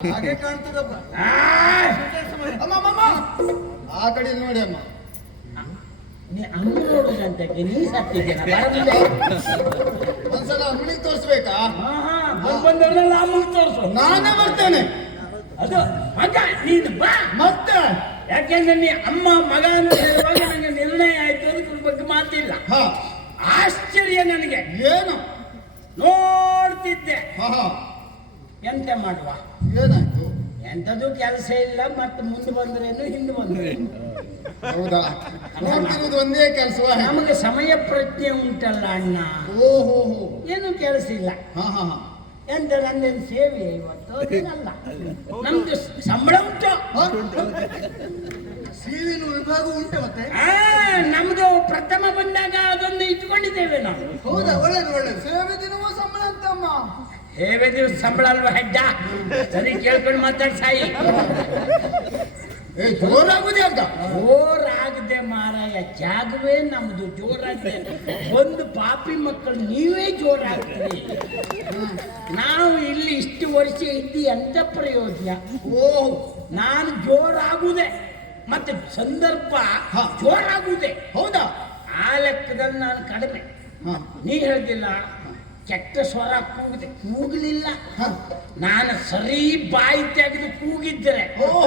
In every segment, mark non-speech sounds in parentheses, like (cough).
ಹಾಗೆ ಕಾಣ್ತದಪ್ಪ ಆ, ಕಡೆ ನೋಡಿ ಅಮ್ಮ. ನೀ ಅಮ್ಮ ನೋಡುದಂತಕ್ಕೆ ನೀ ಸತ್ತಿದ್ದೇನ ಬರಲಿಲ್ಲ ಒಂದ್ಸಲ ಅಮ್ಮನಿಗೆ ತೋರಿಸ್ಬೇಕಾ? ಹಾ ಹಾ ಬಂದ್ ಬಂದವರೆಲ್ಲ ಅಮ್ಮಗ್ ತೋರ್ಸು. ನಾನೇ ಬರ್ತೇನೆ. ಅದು ಮಗ ನೀನು ಬಾ. ಮತ್ತೆ? ಯಾಕೆಂದ್ರೆ ನೀ ಅಮ್ಮ ಮಗ ನನಗೆ ನಿರ್ಣಯ ಆಯ್ತು ಅದ್ರ ಬಗ್ಗೆ ಮಾತಿಲ್ಲ. ಹಾ. ಆಶ್ಚರ್ಯ ನನಗೆ. ಏನು? ನೋಡ್ತಿದ್ದೆ. ಎಂತ ಮಾಡುವ? ಏನಾಯ್ತು ಎಂಥದ್ದು ಕೆಲಸ ಇಲ್ಲ ಮತ್ತೆ ಮುಂದೆ ಬಂದ್ರೇನು ಹಿಂದೆ ಬಂದ್ರೇನು. ಹೌದಾ? ಒಂದೇ ಕೆಲಸವಾ ನಮಗೆ ಸಮಯ ಪ್ರಜ್ಞೆ ಉಂಟಲ್ಲ ಅಣ್ಣ. ಓಹೋ ಏನು ಕೆಲಸ ಇಲ್ಲ. ಹಾ ಹಾ ಹಾ. ಎಂತ ನಂದೇನು ಸೇವೆ ಇವತ್ತು? ಅಲ್ಲ ನಮ್ದು ಸಂಬಳ ಉಂಟು. ವಿಭಾಗ ಉಂಟು ಮತ್ತೆ? ಆ, ನಮ್ದು ಪ್ರಥಮ ಬಂದಾಗ ಅದೊಂದು ಇಟ್ಕೊಂಡಿದ್ದೇವೆ ನಾವು. ಹೌದಾ? ಒಳ್ಳೇದು ಒಳ್ಳೇದು. ಸೇವೆ ದಿನವೂ ಸಂಬಳ ಅಂತಮ್ಮ. ಸೇವೆ ನೀವು ಸಂಬಳ ಅಲ್ವಾ ಹೆಡ್ಡ ಸರಿ ಕೇಳ್ಕೊಂಡು ಮಾತಾಡ್ ಸಾಯಿ. ಜೋರಾಗುದೇ ಅಂತ. ಜೋರಾಗದೆ ಮಾರಾಯ. ಜಾಗವೇ ನಮ್ದು ಜೋರಾಗದೆ ಒಂದು ಪಾಪಿ ಮಕ್ಕಳು ನೀವೇ ಜೋರಾಗ್ತೀರಿ. ನಾವು ಇಲ್ಲಿ ಇಷ್ಟು ವರ್ಷ ಇದ್ದು ಎಂತ ಪ್ರಯೋಜನ? ಓ. ನಾನು ಜೋರಾಗುದೆ ಮತ್ತೆ ಸಂದರ್ಭ ಜೋರಾಗುದೇ ಜೋರಾಗುದೆ. ಹೌದಾ? ಆ ಲೆಕ್ಕದಲ್ಲಿ ನಾನು ಕಡಿಮೆ. ನೀ ಹೇಳ್ದಿಲ್ಲ? ಕೆಟ್ಟ ಸ್ವರ ಕೂಗಿದೆ. ಕೂಗಲಿಲ್ಲ. ನಾನು ಸರಿ ಬಾಯಿ ತೆಗೆದು ಕೂಗಿದ್ದರೆ ಓಹೋ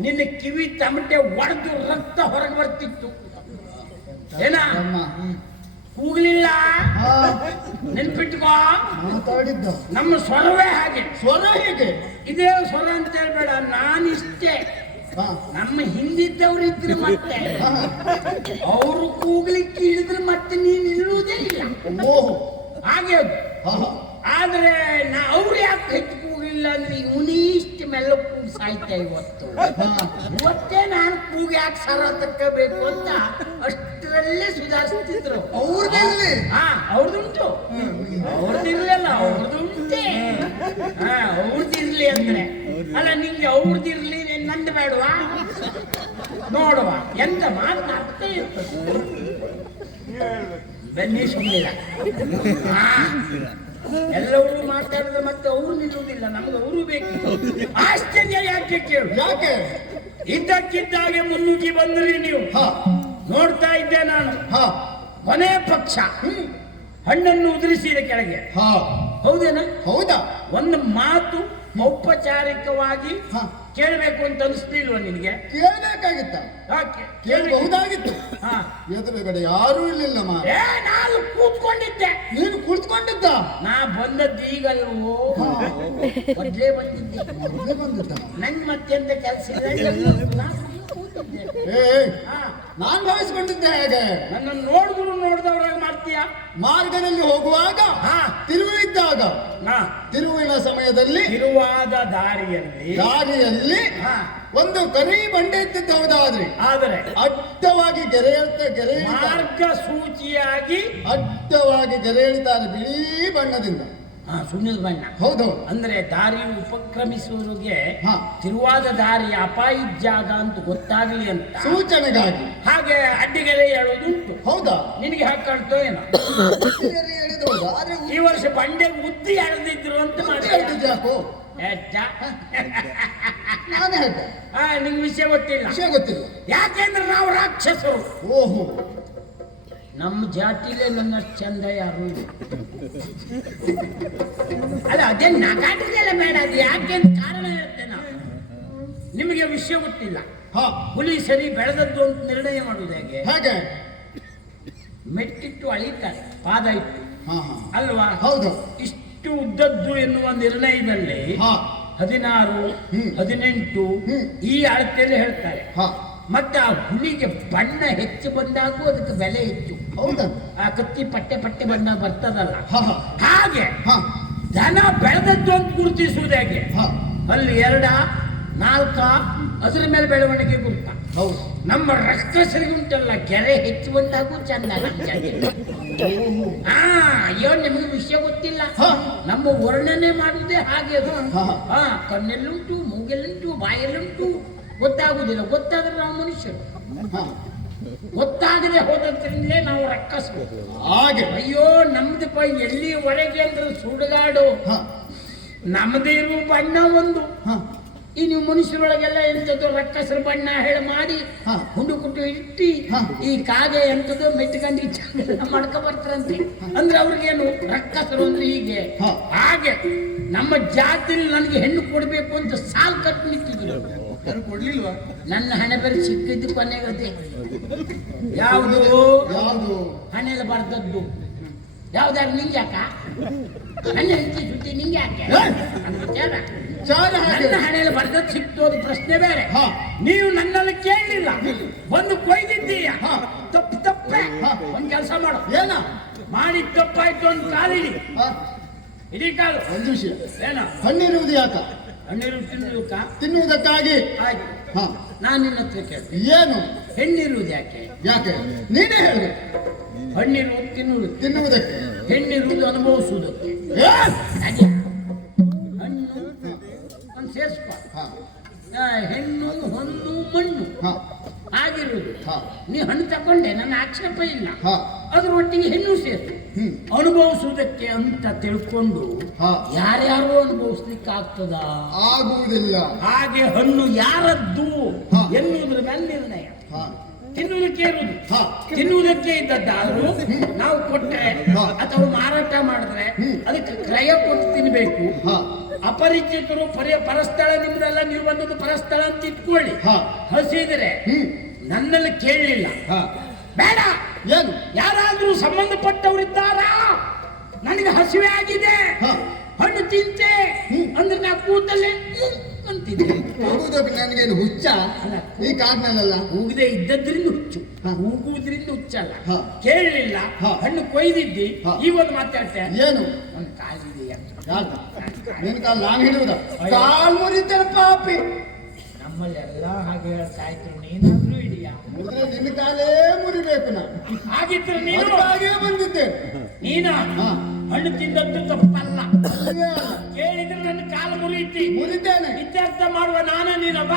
ನಿನ್ನ ಕಿವಿ ತಮಟೆ ಒಡೆದು ರಕ್ತ ಹೊರಗೆ ಬರ್ತಿತ್ತು. ಏನ? ಕೂಗ್ಲಿಲ್ಲ? ನೆನ್ಪಿಟ್ಕೋ. ನಮ್ಮ ಸ್ವರವೇ ಹಾಗೆ. ಸ್ವರ ಹೇಗೆ? ಇದೇ ಸ್ವರ ಅಂತ ಹೇಳ್ಬೇಡ ನಾನಿಷ್ಟೇ. ನಮ್ಮ ಹಿಂದಿದ್ದವ್ರು ಇದ್ರೆ ಮತ್ತೆ. ಅವರು ಕೂಗ್ಲಿಕ್ಕೆ ಇಳಿದ್ರೆ ಮತ್ತೆ ನೀನು ಇಳುವುದೇ ಇಲ್ಲ. ಓಹ್. ಹಾಗೆ ಆದ್ರೆ ನಾ ಅವ್ರು ಯಾಕೆ ಹೆಚ್ಚು ಕೂಗಿಲ್ಲ ಅಂದ್ರೆ ಇವನಿಷ್ಟ ಇಷ್ಟು ಮೆಲ್ಲ ಕೂಗಿ ಸಾಯ್ತಾ ಇವತ್ತು. ಹಾ. ಇವತ್ತೇ ನಾನು ಕೂಗಿ ಯಾಕೆ ಸರ ತಕ್ಕಬೇಕು ಅಂತ ಅಷ್ಟರಲ್ಲೇ ಸುಧಾರಿಸ್ತಿದ್ರು. ಅವ್ರದ್ದಿರ್ಲಿ ಹಾ. ಅವ್ರದುಂಟು ಅವ್ರದಿರ್ಲಿಲ್ಲ ಅವ್ರದುಂಟೆ ಹಾ ಅವ್ರದಿರ್ಲಿ ಅಂದ್ರೆ. ಅಲ್ಲ ನಿಂಗೆ ಅವ್ರದಿರ್ಲಿ ನಂದು ಬೇಡವಾ? ನೋಡುವ ಎಂತ ಮಾತನಾಡ್ತಾ ಇರ್ತದೆ. ಬನ್ನಿ ಸುಮ್ಮನಿಲ್ಲ (laughs) ಎಲ್ಲವರು ಮಾತಾಡಿದ್ರೆ ಮತ್ತೆ ಅವರು ನಿಲ್ಲುವುದಿಲ್ಲ ನಮ್ಗೆ ಅವರು ಬೇಕು. ಆಶ್ಚರ್ಯ ಯಾಕೆ ಕೇಳು? ಯಾಕೆ? ಇದ್ದಕ್ಕಿದ್ದಾಗೆ ಮುನ್ನುಗ್ಗಿ ಬಂದ್ರಿ ನೀವು. ಹಾ. ನೋಡ್ತಾ ಇದ್ದೆ ನಾನು. ಹಾ. ಕೊನೆ ಪಕ್ಷ. ಹಣ್ಣನ್ನು ಉದುರಿಸಿದೆ ಕೆಳಗೆ. ಹೌದೇನ? ಹೌದಾ? ಒಂದು ಮಾತು ಔಪಚಾರಿಕವಾಗಿ ಕೇಳಬೇಕು ಅಂತ ಅನಿಸ್ತಿಲ್ವ ನಿನಗೆ? ಕೇಳಬೇಕಾಗಿತ್ತ? ಕೇಳಬಹುದಾಗಿತ್ತು. ಎದುರುಗಡೆ ಯಾರು ಇರ್ಲಿಲ್ಲ ಏ ನಾನು ಕೂತ್ಕೊಂಡಿದ್ದೆ. ನೀನು ಕುಳಿತುಕೊಂಡಿದ್ದ ನಾ ಬಂದದ್ದು ಈಗಲ್ವೋ? ಮೊದ್ಲೇ ಬಂದಿದ್ದೆ. ಮೊದ್ಲೇ ಬಂದಿದ್ದ? ನಂಗೆ ಮತ್ತೆಂತ ಕೆಲಸ ಇಲ್ಲ. ಏ ನಾನ್ ಭಾವಿಸ್ಕೊಂಡಿದ್ದೆ ಹೇಗೆ ನನ್ನನ್ನು ನೋಡಿದ್ರು ನೋಡ್ದವ್ರಾಗ ಮಾಡ್ತೀಯ? ಮಾರ್ಗದಲ್ಲಿ ಹೋಗುವಾಗ ಹಾ. ತಿರುವಿದ್ದಾಗ ತಿರುವಿನ ಸಮಯದಲ್ಲಿ ತಿರುವಾದ ದಾರಿಯಲ್ಲಿ ದಾರಿಯಲ್ಲಿ ಹಾ. ಒಂದು ಕರಿ ಬಂಡೆ ಇದ್ದದ್ದು ಹೌದಾದ್ರಿ. ಆದರೆ ಅಡ್ಡವಾಗಿ ಗೆರೆ ಎಳ್ತ ಗೆರೆ ಮಾರ್ಗ ಸೂಚಿಯಾಗಿ ಅಡ್ಡವಾಗಿ ಗೆರೆ ಬಿಳಿ ಬಣ್ಣದಿಂದ. ಸುಣ್ಣದ ಬಣ್ಣ. ಹೌದು ಅಂದ್ರೆ ದಾರಿ ಉಪಕ್ರಮಿಸುವವರಿಗೆ ತಿರುವಾದ ದಾರಿ ಅಪಾಯ ಜಾಗ ಅಂತ ಗೊತ್ತಾಗ್ಲಿ ಅಂತ. ಸೂಚನೆಗಾಗಿ. ಹಾಗೆ ಅಡ್ಡಿಗೆರೆ ಹೇಳೋದುಂಟು ಹೌದಾ? ನಿನಗೆ ಹಾಕಿ ಕಾಣ್ತೋ ಏನೋ. ಈ ವರ್ಷ ಬಂಡೆ ಉದ್ದಿ ಎಳೆದಿದ್ರು ಅಂತ ನಿಂಗೆ ವಿಷಯ ಗೊತ್ತಿಲ್ಲ. ವಿಷಯ ಗೊತ್ತಿಲ್ಲ. ಯಾಕೆಂದ್ರೆ ನಾವು ರಾಕ್ಷಸರು. ಓಹೋ. ನಮ್ಮ ಜಾತಿಲೇ ನನ್ನ ಚಂದ ಯಾರು ಇಲ್ಲ. ಅಲ್ಲ ಅದೇ ನಗಾಟಿಗೆಲ್ಲ ಬೇಡ ಅದು ಯಾಕೆ ಅಂತ ಕಾರಣ ಹೇಳ್ತೇನೆ. ನಿಮಗೆ ವಿಷಯ ಗೊತ್ತಿಲ್ಲ. ಹಾ. ಹುಲಿ ಸರಿ ಬೆಳೆದದ್ದು ಅಂತ ನಿರ್ಣಯ ಮಾಡುವುದು ಹೇಗೆ? ಹಾಗೆ? ಮೆಟ್ಟಿಟ್ಟು ಅಳಿತಾರೆ ಪಾದ ಇಟ್ಟು. ಹಾ ಹಾ. ಅಲ್ವಾ? ಹೌದು. ಇಷ್ಟು ಉದ್ದದ್ದು ಎನ್ನುವ ನಿರ್ಣಯದಲ್ಲಿ ಹಾ. ಹದಿನಾರು. ಹದಿನೆಂಟು. ಈ ಅಳತೆಯಲ್ಲಿ ಹೇಳ್ತಾರೆ. ಹಾ. ಮತ್ತೆ ಆ ಹುಲಿಗೆ ಬಣ್ಣ ಹೆಚ್ಚು ಬಂದಾಗೂ ಅದಕ್ಕೆ ಬೆಲೆ ಹೆಚ್ಚು. ಹೌದಂತ ಆ ಕತ್ತಿ ಪಟ್ಟೆ ಪಟ್ಟೆ ಬಣ್ಣ ಬರ್ತದಲ್ಲ. ಹಾಗೆ ಹಾ. ದನ ಬೆಳೆದದ್ದು ಅಂತ ಗುರುತಿಸುವುದು ಹೇಗೆ? ಅಲ್ಲಿ ಎರಡ ನಾಲ್ಕ ಅದ್ರ ಮೇಲೆ ಬೆಳವಣಿಗೆ ಗುರುತ. ಹೌದು. ನಮ್ಮ ಸರಿ ಉಂಟಲ್ಲ ಕೆರೆ ಹೆಚ್ಚು ಬಂದಾಗೂ ಚಂದ ಆ ಅಯ್ಯೋ ನಿಮಗೆ ವಿಷಯ ಗೊತ್ತಿಲ್ಲ. ನಮ್ಮ ವರ್ಣನೆ ಮಾಡುವುದೇ ಹಾಗೆ. ಹಾ. ಕಣ್ಣೆಲ್ಲುಂಟು ಮೂಗೆಲ್ಲುಂಟು ಬಾಯಲ್ಲುಂಟು. ಗೊತ್ತಾಗುದಿಲ್ಲ. ಗೊತ್ತಾದ್ರೆ ನಾವು ಮನುಷ್ಯರು. ಗೊತ್ತಾಗದೆ ಹೋದದ್ರಿಂದಲೇ ನಾವು ರಕ್ಕಸರು ಹಾಗೆ. ಅಯ್ಯೋ ನಮ್ದು ಪ ಎಲ್ಲಿವರೆಗೆ ಅಂದ್ರೆ ಸುಡುಗಾಡು. ನಮ್ಮದೇ ಇರುವ ಬಣ್ಣ ಒಂದು. ಈ ನೀವು ಮನುಷ್ಯರೊಳಗೆಲ್ಲ ಎಂಥದ್ದು ರಕ್ಕಸರ ಬಣ್ಣ ಹೇಳಿ ಮಾಡಿ. ಹುಂಡು ಕುಟ್ಟು ಇಟ್ಟು ಈ ಕಾಗೆ ಎಂಥದ್ದು ಮೆಟ್ಕೊಂಡು ಮಾಡ್ಕ ಮಾಡ್ಕೊ ಬರ್ತಾರಂತೆ. ಅಂದ್ರೆ ಅವ್ರಿಗೇನು ರಕ್ಕಸರು ಅಂದ್ರೆ ಹೀಗೆ. ಹಾಗೆ ನಮ್ಮ ಜಾತಿಲಿ ನನಗೆ ಹೆಣ್ಣು ಕೊಡಬೇಕು ಅಂತ ಸಾಲ್ ಕಟ್ಟು ನಿಂತಿದ್ರು ಯಾರು ಕೊಡ್ಲಿಲ್ವಾ? ನನ್ನ ಹಣೆ ಬೇರೆ ಸಿಕ್ಕಿದ್ದು ಕೊನೆಗದೆ ಯಾವುದು? ಯಾವುದು? ಹಣೆಲ್ಲ ಬರ್ದದ್ದು ಯಾವ್ದಾದ್ರು ನಿಂಗೆ ಯಾಕ? ನನ್ನ ಹೆಂಡತಿ ಸುದ್ದಿ ನಿಂಗೆ ಯಾಕೆ? ನನ್ನ ಹಣೆಯಲ್ಲಿ ಬರ್ದದ್ದು ಸಿಕ್ತೋದು ಪ್ರಶ್ನೆ ಬೇರೆ. ಹಾ. ನೀವು ನನ್ನಲ್ಲಿ ಕೇಳಲಿಲ್ಲ. ಬಂದು ಕೊಯ್ದಿದ್ದೀಯ? ಹಾ. ತಪ್ಪು ತಪ್ಪೆ. ಒಂದ್ ಕೆಲಸ ಮಾಡು. ಏನ? ಮಾಡಿ ತಪ್ಪಾಯ್ತು ಅಂತ ಕಾಲಿಡಿ. ಹಾ, ಇಡೀ ಕಾಲು. ಒಂದು ವಿಷಯ ಏನ? ಹಣ್ಣಿರುವುದು ಯಾಕ ಹಣ್ಣಿರು ತಿನ್ನುವುದಕ್ಕ ತಿನ್ನುವುದಕ್ಕಾಗಿ? ಆಯ್ತು. ಹಾ. ನಾನು ನಿನ್ನ ಹತ್ರ ಕೇಳ್ತೀನಿ. ಏನು? ಹೆಣ್ಣಿರುವುದು ಯಾಕೆ? ಯಾಕೆ? ನೀನೇ ಹೇಳು ಹಣ್ಣಿರುವುದು ತಿನ್ನುವುದು. ತಿನ್ನುವುದಕ್ಕೆ? ಹೆಣ್ಣಿರುವುದು ಅನುಭವಿಸುವುದಕ್ಕೆ? ಅದೇ ಹಣ್ಣು ಒಂದು ಸೇರಿಸ್ಕೊ. ಹಾ, ಆ, ಹೆಣ್ಣು ಹಣ್ಣು ಮಣ್ಣು. ಹಾ, ಆಗಿರುವುದು ಹಾ, ನೀ ಹಣ್ಣು ತಕೊಂಡೆ ನನ್ನ ಆಕ್ಷೇಪ ಇಲ್ಲ. ಹಾ, ಅದರೊಟ್ಟಿಗೆ ಹೆಣ್ಣು ಸೇರಿಸು. ಹ್ಮ್, ಅನುಭವಿಸುವುದಕ್ಕೆ ಅಂತ ತಿಳ್ಕೊಂಡು ಹಾ. ಯಾರ್ಯಾರು ಅನುಭವಿಸ್ಲಿಕ್ಕೆ ಆಗ್ತದ ಆಗುವುದಿಲ್ಲ. ಹಾಗೆ ಹಣ್ಣು ಯಾರದ್ದು ಎನ್ನುವುದರ ಮೇಲೆ ನಿರ್ಣಯ. ಹಾ, ತಿನ್ನುವುದಕ್ಕೆ ಇರುವುದು. ಹಾ, ತಿನ್ನುವುದಕ್ಕೆ ಇದ್ದದ್ದಾದ್ರೂ ನಾವು ಕೊಟ್ಟರೆ. ಅಥವಾ ಮಾರಾಟ ಮಾಡಿದ್ರೆ. ಅದಕ್ಕೆ ಕ್ರಯ ಕೊಟ್ಟು ತಿನ್ಬೇಕು. ಹಾ, ಅಪರಿಚಿತರು ಪರಿ ಪರಸ್ಥಳ ನಿಮ್ದೆಲ್ಲ ನೀವು ಬಂದದ್ದು ಪರಸ್ಥಳ ಅಂತ ಇಟ್ಕೊಳ್ಳಿ. ಹಾ. ಹಸಿದ್ರೆ ನನ್ನಲ್ಲಿ ಕೇಳಲಿಲ್ಲ. ಹಾ. ಬೇಡ. ಏನು? ಯಾರಾದರೂ ಸಂಬಂಧಪಟ್ಟವರಿದ್ದಾರಾ? ನನಗೆ ಹಸಿವೆ ಆಗಿದೆ. ಹಣ್ಣು ತಿಂತೆ. ಅಂದ್ರೆ ನಾ ಕೂತಲ್ಲೇ ನನಗೆ ಅಂತಿದ್ದೆ. ನನಗೇನು ಹುಚ್ಚ? ಈ ಕಾರಣನಲ್ಲ ಹೋಗದೆ ಇದ್ದದ್ರಿಂದ ಹುಚ್ಚು. ಹೋಗುವುದ್ರಿಂದ ಹುಚ್ಚಲ್ಲ. ಕೇಳಲಿಲ್ಲ. ಹಣ್ಣು ಕೊಯ್ದಿದ್ದಿ. ಹಾ. ಇವತ್ತು ಮಾತಾಡ್ತೆ ಏನು? ಒಂದು ಕಾಲಿದೆ ನಿನ್ ಕಾಲ್ ನಾನು ಹಿಡಿಯುವುದ? ಕಾಲ್ ಮುರಿತೇನೆ ಪಾಪಿ. ನಮ್ಮಲ್ಲೆಲ್ಲ ಹಾಗೆ ಹೇಳ್ತಾ ಇದ್ರು. ನೀನಾದ್ರೂ ಮುರಿದ್ರೆ ನಿನ್ನ ಕಾಲೇ ಮುರಿಬೇಕು ನಾನು. ಹಾಗಿದ್ರೆ ನೀನು ಹಾಗೆ ಬಂದಿದ್ದೆ. ನೀನ. ಹಣ್ಣು ತಿಂದದ್ದು ತಪ್ಪಲ್ಲ. ಕೇಳಿದ್ರೆ ನನ್ನ ಕಾಲು ಮುರಿಯಿತಿ ಮುರಿತೇನೆ. ಇತ್ಯರ್ಥ ಮಾಡುವ ನಾನ ನೀನೊಬ್ಬ.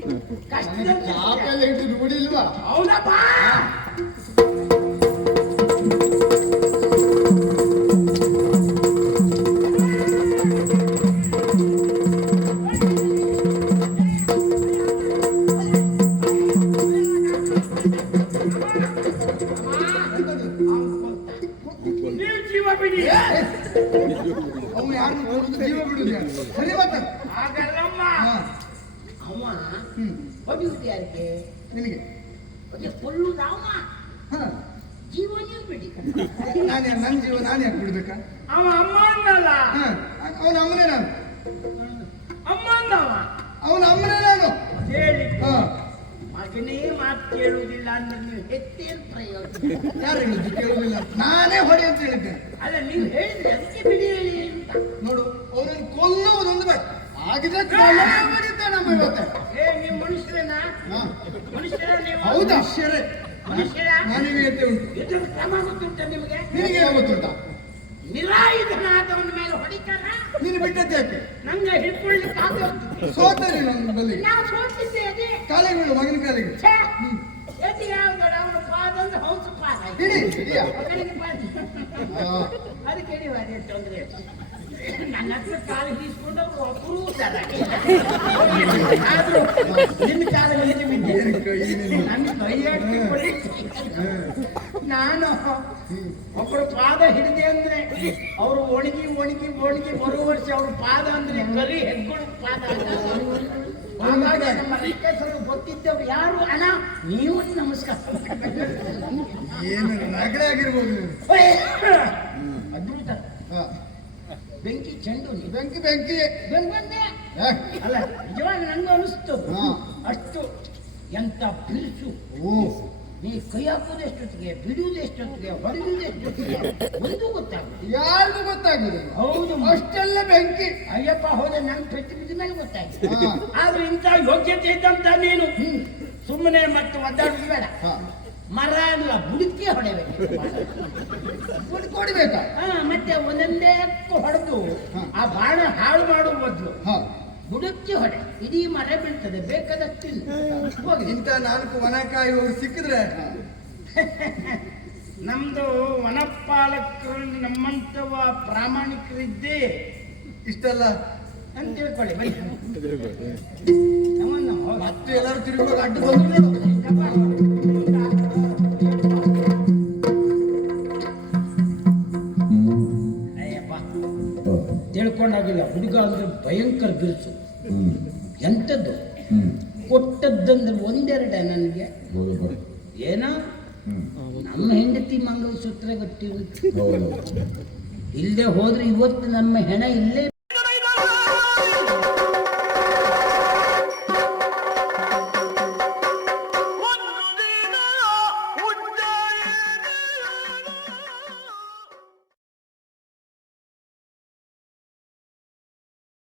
ಚಾಪೆಲ್ಲ ಇಟ್ಟು ಇಲ್ವಾ ಹೌದಪ್ಪ ಅವನು ಯಾರು ಜೀವ ಬಿಡುದು ಸರಿ ಮತ್ತೆ? ಹಾಗಲ್ಲಮ್ಮ. ಹ್ಮ್. ಹೊಡಿಯುವುದು ಯಾರಿಗೆ ನಿನಗೆ. ಹೊಗೆ ಕೊಲ್ಲುವುದು ಅವ ಹಾ. ಜೀವ ನೀವು ಬಿಡಿ ನಾನು ಯಾರು ನನ್ನ ಜೀವ ನಾನು ಯಾಕೆ ಬಿಡ್ಬೇಕಾ ಅವ ಅಮ್ಮ ಅನ್ನಲ್ಲ. ಹಾ. ಅವನ ಅಮ್ಮನೇ ನಾನು. ಅಮ್ಮ ಅಂದವ ಅವನ ಅಮ್ಮನೇ ನಾನು. ಹೇಳಿ. ಹಾ. ಮಗನೇ ಮಾತು ಕೇಳುವುದಿಲ್ಲ ಅಂದ್ರೆ ನೀವು ಹೆಚ್ಚೇನು ಪ್ರಯೋಜನ? ಯಾರು ಹೇಳಿದ್ದು ಕೇಳುವುದಿಲ್ಲ? ನಾನೇ ಹೊಡೆ ಅಂತ ಹೇಳಿದ್ದೆ. ಅಲ್ಲ ನೀವು ಹೇಳಿದ್ರೆ ಅದಕ್ಕೆ ಬಿಡಿ ಹೇಳಿ ಅಂತ. ನೋಡು ಅವನನ್ನು ಕೊಲ್ಲುವುದೊಂದು ಬೇಡ. ಆಗಿದ್ರೆ ಇವತ್ತೆ ಏ ನೀವು. ಮನುಷ್ಯರ ನೀವು? ಹೌದಾ? ಮನುಷ್ಯರೇ. ಮನುಷ್ಯರ? ಮಾನವೀಯತೆ ಉಂಟು. ಇದ್ರ ಕ್ರಮ ಗೊತ್ತುಂಟ ನಿಮಗೆ? ನಿನಗೆ ಗೊತ್ತುಂಟ? ನಿರಾಯುಧನಾದವನ ಮೇಲೆ ಹೊಡಿತಾರ ನೀನು ಬಿಟ್ಟದ್ದು ಯಾಕೆ? ನಂಗೆ ಹಿಡ್ಕೊಳ್ಳಿಕ್ಕೆ ಆಗೋದು ಸೋತೆ ನೀನು ನನ್ನ ಬಲ್ಲಿಗೆ ನಾವು ಸೋತಿದ್ದೆ ಅದೇ ಕಾಲಿಗೆ ಮಗನ ಕಾಲಿಗೆ! ಎದ್ದು ಯಾವ್ದು ಅವನ ಪಾದ ಅಂದ್ರೆ ಹಂಸ ಪಾದ ಅದಕ್ಕೆ ತೊಂದರೆ ನನ್ನ ಹತ್ರ ಕಾಲು ಬೀಸ್ಕೊಂಡು ಅವ್ರು ಅಪರೂಪದ ಆದ್ರೂ ನಿನ್ನ ನಾನು ಒಬ್ಬರು ಪಾದ ಹಿಡಿದೆ ಅಂದ್ರೆ, ಅವರು ಒಣಗಿ ಒಣಗಿ ಒಣಗಿ ಬರುವ ವರ್ಷ ಅವ್ರ ಪಾದ ಅಂದ್ರೆ, ಕರಿ ಹೆಗ್ಗಳು ಪಾದ ಗೊತ್ತಿದ್ದವ್ರು ಯಾರು? ಅಣ್ಣ ನೀವು ನಮಸ್ಕಾರ. ಏನು ಆಗಿರ್ಬೋದು. ಅದ್ಭುತ. ಬೆಂಕಿ ಚೆಂಡು ಬೆಂಕಿ ಬೆಂಕಿ. ಬೆಂಕಿ ಬಂದೆ ಅಲ್ಲ ನಿಜವಾಗಿ ನನಗೂ ಅನಿಸ್ತು ಅಷ್ಟು ಎಂತ ಬಿರುಸು. ಓ. ನೀ ಕೈ ಹಾಕುವುದು ಎಷ್ಟೊತ್ತಿಗೆ ಬಿಡುವುದು ಎಷ್ಟೊತ್ತಿಗೆ ಹೊಡೆಯುವುದು ಎಷ್ಟೊತ್ತಿಗೆ ಒಂದು ಗೊತ್ತಾಗುತ್ತೆ ಯಾರಿಗೂ ಗೊತ್ತಾಗಿಲ್ಲ ಹೌದು ಅಷ್ಟೆಲ್ಲ ಬೆಂಕಿ ಅಯ್ಯಪ್ಪ ಹೋದೆ ನಂಗೆ ಪೆಟ್ಟು ಬಿದ್ದ ಮೇಲೆ ಗೊತ್ತಾಯ್ತು ಹಾ. ಆದ್ರೆ ಇಂಥ ಯೋಗ್ಯತೆ ಇದ್ದಂತ ನೀನು ಸುಮ್ಮನೆ ಮತ್ತೆ ಒದ್ದಾಡುದು ಬೇಡ ಮರ ಅಲ್ಲ ಬುಡಕ್ಕೆ ಹೊಡೆಯಬೇಕು ಕೊಡ್ಬೇಕಾ ಮತ್ತೆ ಒಂದೊಂದೇ ಹೊಡೆದು ಆ ಬಾಣ ಹಾಳು ಮಾಡುವ ಬದಲು ಹಾ ಬುಡಕ್ಕೆ ಹೊಡೆ. ಇಡೀ ಮರ ಬೀಳ್ತದೆ ಬೇಕಾದಷ್ಟಿಲ್ಲ. ಹೋಗಿ. ಇಂಥ ನಾಲ್ಕು ವನಕಾಯಿ ಹೋಗಿ ಸಿಕ್ಕಿದ್ರೆ (laughs) ನಮ್ದು ವನಪಾಲಕರು ನಮ್ಮಂತವ ಪ್ರಾಮಾಣಿಕರಿದ್ದೇ ಇಷ್ಟಲ್ಲ? ಅಂತ ತಿಳ್ಕೊಳ್ಳಿ ಬನ್ನಿ. (laughs) ಹತ್ತು ಮತ್ತೆ ಎಲ್ಲರೂ ತಿರುಗಿ ಅಡ್ಡ ಬಂದ್ರು ಇಲ್ಲದೆ ಹೋದ್ರೆ ಇವತ್ತು ನಮ್ಮ ಹೆಣ ಇಲ್ಲೇ